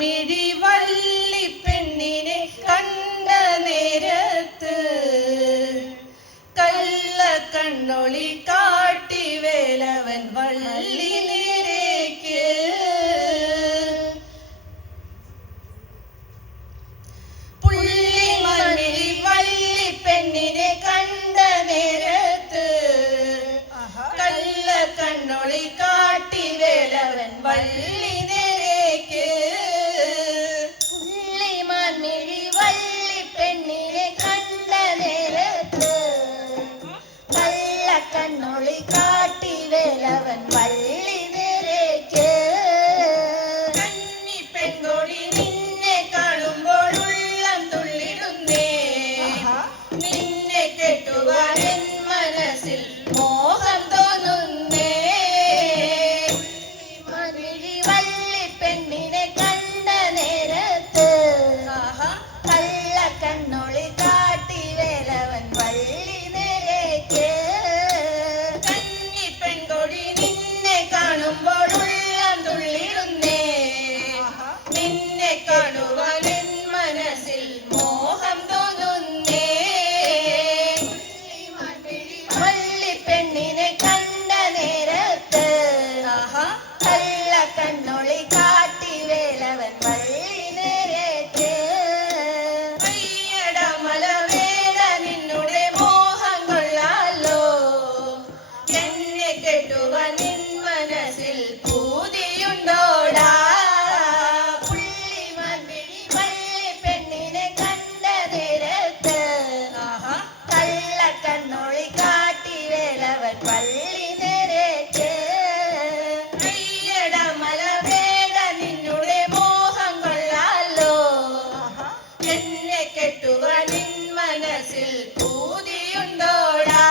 മാൻമിഴി വള്ളിപ്പെണ്ണിനെ കണ്ട നേരത്ത് കള്ളക്കണ്ണൊളി കാട്ടി വേലവൻ വള്ളി നേരേക്ക് പുള്ളി മാൻമിഴി വള്ളിപ്പെണ്ണിനെ കണ്ട നേരത്ത് കള്ളക്കണ്ണൊളി കാട്ടി വേലവൻ വള്ളി നേരേക്ക് പുള്ളി മാൻമിഴി വള്ളിപ്പെണ്ണിനെ കണ്ട നേരത്ത് കള്ളക്കണ്ണൊളി കാട്ടി വേലവൻ വള്ളി നേരേക്ക് കന്നി പെൺകൊടി നിന്നെ കാണുമ്പോൾ ഉള്ളം തുള്ളിടുന്നേ നിന്നെ കെട്ടുവാൻ എൻ മനസ്സിൽ മോഹം തോന്നുന്നേ മാൻമിഴി വള്ളിപ്പെണ്ണിനെ കണ്ട നേരത്ത് കള്ളക്കണ്ണൊളി കാട്ടി വേലവൻ വള്ളി നേരേക്ക് കന്നി പെൺകൊടി നിന്നെ കാണുമ്പോൾ ഉള്ളം തുള്ളിടുന്നേ നിന്നെ കാണുവാൻ എൻ മനസ്സിൽ മോഹം തോന്നുന്നേ വള്ളിപ്പെണ്ണിനെ കണ്ട നേരത്ത് കള്ളക്കണ്ണൊളി കാട്ടി വേലവൻ വള്ളി നേരേക്ക് അയ്യട മലവേട നിന്നുടെ മോഹം കൊള്ളാലോ എന്നെ കെട്ടുവാൻ നിൻ മനസ്സിൽ പൂതിയുണ്ടോടാ പുള്ളി മാൻമിഴി വള്ളിപ്പെണ്ണിനെ കണ്ട നേരത്ത് കള്ളക്കണ്ണൊളി കാട്ടി വേലവൻ വള്ളി നേരേക്ക് അയ്യട മലവേട നിന്നുടെ മോഹം കൊള്ളാലോ എന്നെ കെട്ടുവാൻ നിൻ മനസ്സിൽ പൂതിയുണ്ടോടാ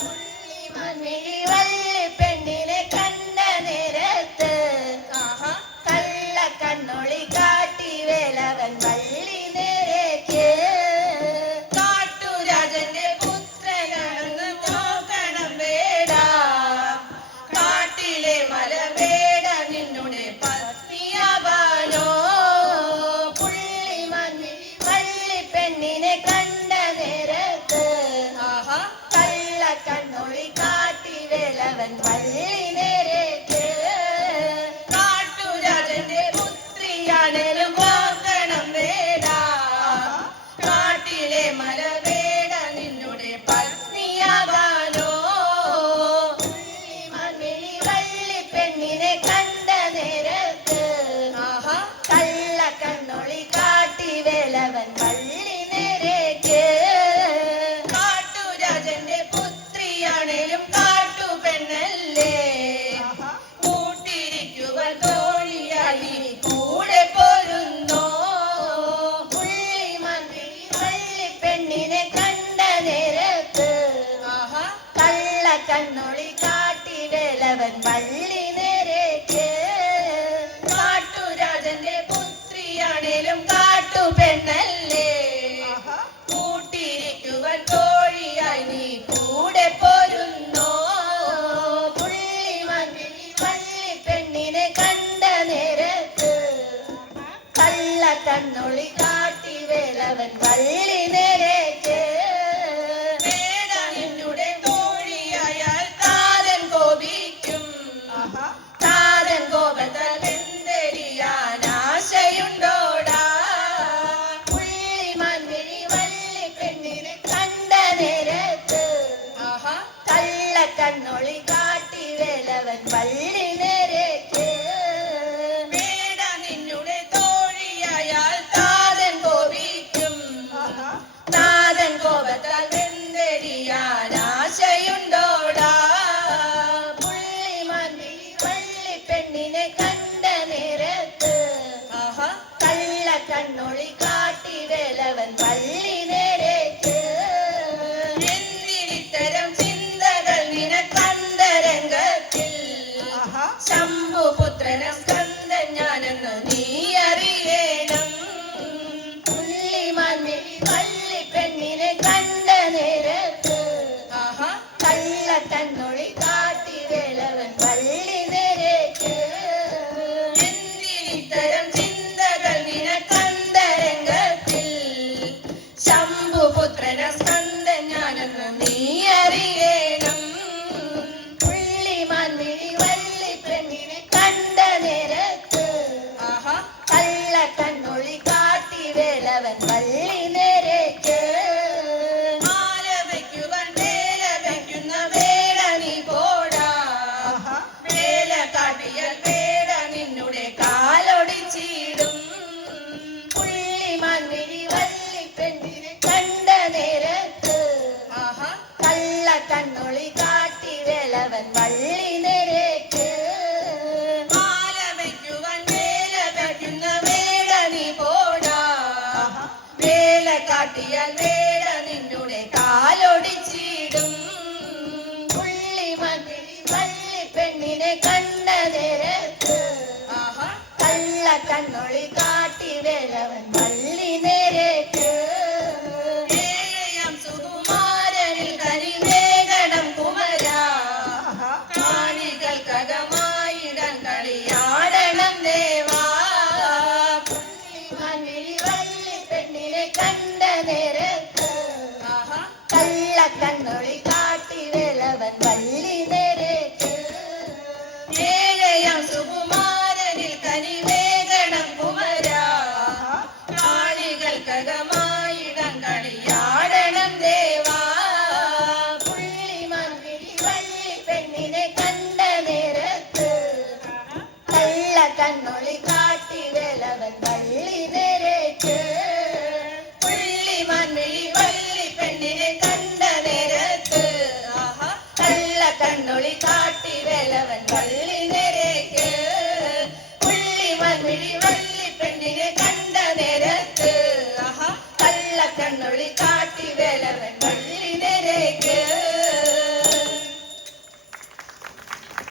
പുള്ളി മാൻമിഴി വള്ളിപ്പെണ്ണിനെ കണ്ട നേരത്ത് കള്ളക്കണ്ണൊളി കാട്ടി വേലവൻ വള്ളി നേരേക്ക് കാട്ടുരാജന്റെ പുത്രനാണെന്ന് നോക്കണം വേടാ കാട്ടിലെ മലവേട നിന്നുടെ പത്നിയാവാനോ പുള്ളി മാൻമിഴി വള്ളിപ്പെണ്ണിനെ കണ്ട നേരത്ത് കള്ളക്കണ്ണൊളി കാട്ടി വേലവൻ വള്ളി നേരേക്ക് കാട്ടുരാജന്റെ പുത്രിയാണേലും നോക്കണം വേടാ കാട്ടിലെ മലവേട നിന്നുടെ പത്നിയാവാനോ പുള്ളി മാൻമിഴി വള്ളിപ്പെണ്ണിനെ കണ്ട നേരത്ത് കള്ളക്കണ്ണൊളി കാട്ടി വേലവൻ വള്ളി നേരേക്ക് കാട്ടുരാജന്റെ പുത്രിയാണേലും കാട്ടുപെണ്ണല്ലേ കൂട്ടിരിക്കുവാൻ തോഴിയായി കൂടെ പോരുന്നോ പുള്ളി മാൻമിഴി വള്ളിപ്പെണ്ണിനെ കണ്ട നേരത്ത് കള്ളക്കണ്ണൊളി കാട്ടി വേലവൻ വള്ളി നേരേക്ക് കാട്ടുരാജന്റെ പുത്രിയാണേലും കാട്ടുപെണ്ണല്ലേ കൂട്ടിരിക്കുവാൻ തോഴിയായി നീ കൂടെ പോരുന്നോ പുള്ളി മാൻമിഴി വള്ളിപ്പെണ്ണിനെ കണ്ട നേരത്ത് കള്ളക്കണ്ണൊളി കാട്ടി വേലവൻ വള്ളി നേരേക്ക് വേട നിന്നുടെ തോഴിയായാൽ താരൻ കോപിക്കും താരൻ കോപത്താൽ എന്തെരിയാൻ ആശയുണ്ടോടാ പുള്ളി മാൻമിഴി വള്ളിപ്പെണ്ണിനെ കണ്ട നേരത്ത് കള്ളക്കണ്ണൊളി കാട്ടി വേലവൻ വള്ളി നേരേക്ക് വേട നിന്നുടെ തോഴിയായാൽ താരൻ കോപിക്കും താരൻ കോപത്താൽ എന്തെരിയാൻ ആശയുണ്ടോടാ പുള്ളി മാൻമിഴി വള്ളിപ്പെണ്ണിനെ കണ്ട നേരത്ത് കള്ളക്കണ്ണൊളി കാട്ടി വേലവൻ വള്ളി നേരേക്ക് എന്തിനിത്തരം ചിന്തകൾ നിനക്കന്തരംഗത്തിൽ ശംഭുപുത്രന സ്കന്ദൻ ഞാനെന്ന് നീ അറിയണം പുള്ളി മാൻമിഴി വള്ളിപ്പെണ്ണിനെ കണ്ട നേരത്ത് കള്ളക്കണ്ണൊളി കാട്ടി വേലവൻ വള്ളി നേരേക്ക് എന്തിനിത്തരം വള്ളി പെണ്ണിനെ കണ്ട നേരത്ത് ആഹാ കള്ള കണ്ണൊളി കാട്ടി വേലവൻ വള്ളി നേരേക്ക് മാല വയ്ക്കുവാൻ വേല വയ്ക്കുന്ന വേല നീ പോടാ വേല കാട്ടിയാൽ വേല നിന്നുടെ കാലൊടിച്ചിടും പുള്ളിമാൻ മിഴി വള്ളി പെണ്ണിനെ കണ്ട നേരത്ത് ആഹാ കള്ള കണ്ണൊളി കാട്ടി വേലവൻ വള്ളി നേരേക്ക് മാല വയ്ക്കുവാൻ വേല വയ്ക്കുന്ന വേല നീ പോടാ വേല കാട്ടിയാൽ വേല നിന്നുടെ കാലൊടിച്ചിടും പുള്ളിമാൻ മിഴി വള്ളി പെണ്ണിനെ കണ്ട നേരത്ത് ആഹാ കള്ള കണ്ണൊളി കാട്ടി വേലവൻ വള്ളി നേരേക്ക് ഏഴയാം സുകുമാരനിൽ കരിമേഘണം കുമരാ കാണികൾക്കകമായിടം കളിയാടണം ദേവാ പുള്ളിമാൻ മിഴി വള്ളി പെണ്ണിനെ കണ്ട നേരത്ത് ആഹാ കള്ള കണ്ണൊളി കാട്ടി വേലവൻ വള്ളി നേരേക്ക് ഏഴയാം സുകുമാരനിൽ കരിമേഘണം കുമരാ കാണികൾക്കകമായിടം കളിയാടണം ദേവാ പുള്ളിമാൻ മിഴി വള്ളി പെണ്ണിനെ കണ്ട നേരത്ത് കള്ള കണ്ണൊളി കാട്ടി വേലവൻ വള്ളി നേരേക്ക് പുള്ളിമാൻ മിഴി വള്ളി പെണ്ണിനെ കണ്ട നേരത്ത് ആഹാ കള്ള കണ്ണൊളി കാട്ടി വേലവൻ വള്ളി നേരേക്ക് പുള്ളിമാൻ മിഴി വള്ളി